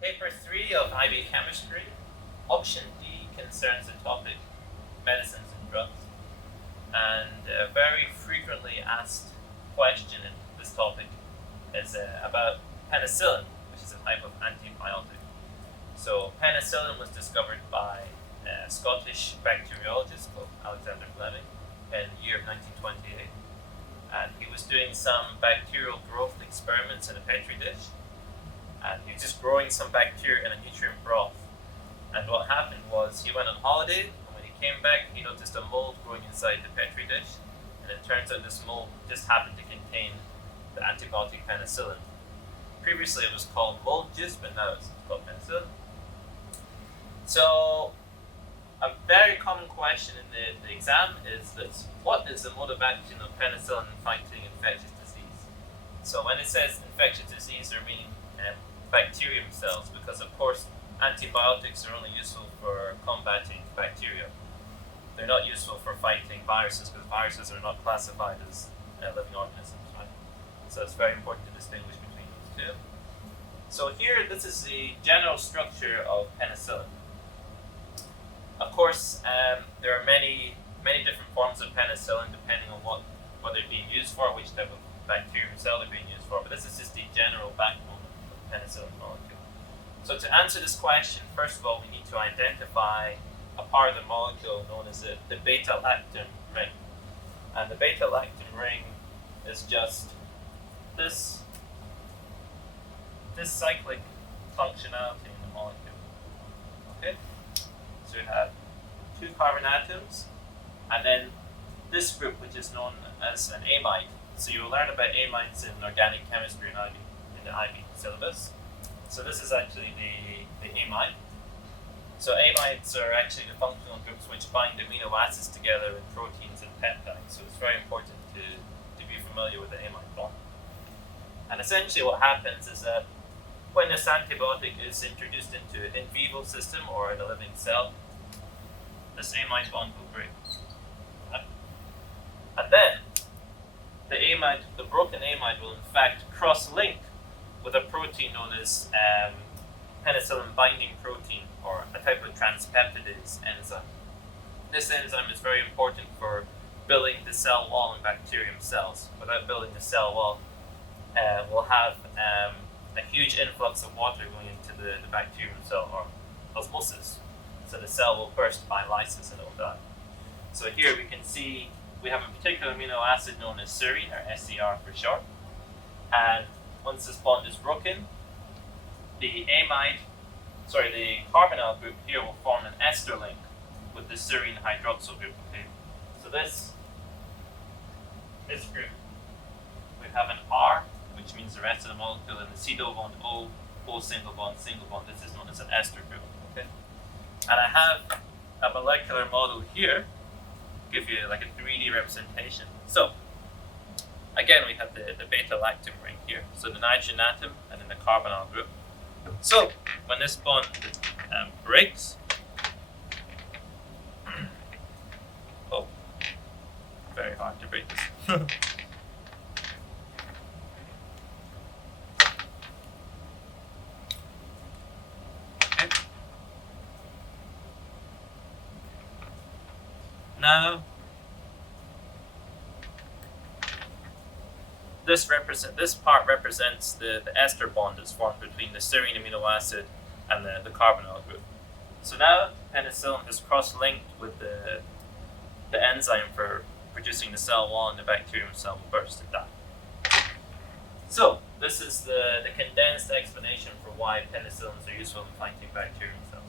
Paper 3 of IB Chemistry, option D concerns the topic medicines and drugs. And a very frequently asked question in this topic is about penicillin, which is a type of antibiotic. So penicillin was discovered by a Scottish bacteriologist called Alexander Fleming in the year of 1928. And he was doing some bacterial growth experiments in a petri dish. And he was just growing some bacteria in a nutrient broth. And what happened was he went on holiday, and when he came back, he noticed a mold growing inside the petri dish. And it turns out this mold just happened to contain the antibiotic penicillin. Previously it was called mold juice, but now it's called penicillin. So a very common question in the exam is this: what is the mode of action of penicillin in fighting infectious disease? So when it says infectious disease, they're meaning bacterium cells, because of course antibiotics are only useful for combating bacteria. They're not useful for fighting viruses, because viruses are not classified as living organisms, right? So it's very important to distinguish between those two. So here, this is the general structure of penicillin. Of course, there are many different forms of penicillin depending on what they're being used for, which type of bacterium cell they're being used for, but this is just the general backbone of the penicillin molecule. So to answer this question, first of all, we need to identify a part of the molecule known as the beta-lactam ring. And the beta-lactam ring is just this cyclic functionality in the molecule. Okay? So we have two carbon atoms, and then this group, which is known as an amide. So you'll learn about amides in organic chemistry in the IB syllabus. So this is actually the amide. So amides are actually the functional groups which bind amino acids together in proteins and peptides. So it's very important to be familiar with the amide bond. And essentially what happens is that when this antibiotic is introduced into an in-vivo system or in a living cell, this amide bond will break. Okay? And then the broken amide will in fact cross-link with a protein known as penicillin binding protein, or a type of transpeptidase enzyme. This enzyme is very important for building the cell wall in bacterium cells. Without building the cell wall, we'll have a huge influx of water going into the bacterium cell, or osmosis. So the cell will burst by lysis and it will die. So here we can see we have a particular amino acid known as serine, or SCR for short. And once this bond is broken, the carbonyl group here will form an ester link with the serine hydroxyl group. Okay? So this group, we have an R, which means the rest of the molecule, and the C-double bond O single bond. This is known as an ester group. Okay? And I have a molecular model here, give you like a 3D representation. So again, we have the beta-lactam ring here, so the nitrogen atom and then the carbonyl group. So when this bond breaks, oh, very hard to break this. Okay. Now, this part represents the ester bond that's formed between the serine amino acid and the carbonyl group. So now penicillin has cross-linked with the enzyme for producing the cell wall, and the bacterium cell will burst and die. So this is the condensed explanation for why penicillins are useful in fighting bacterium cells.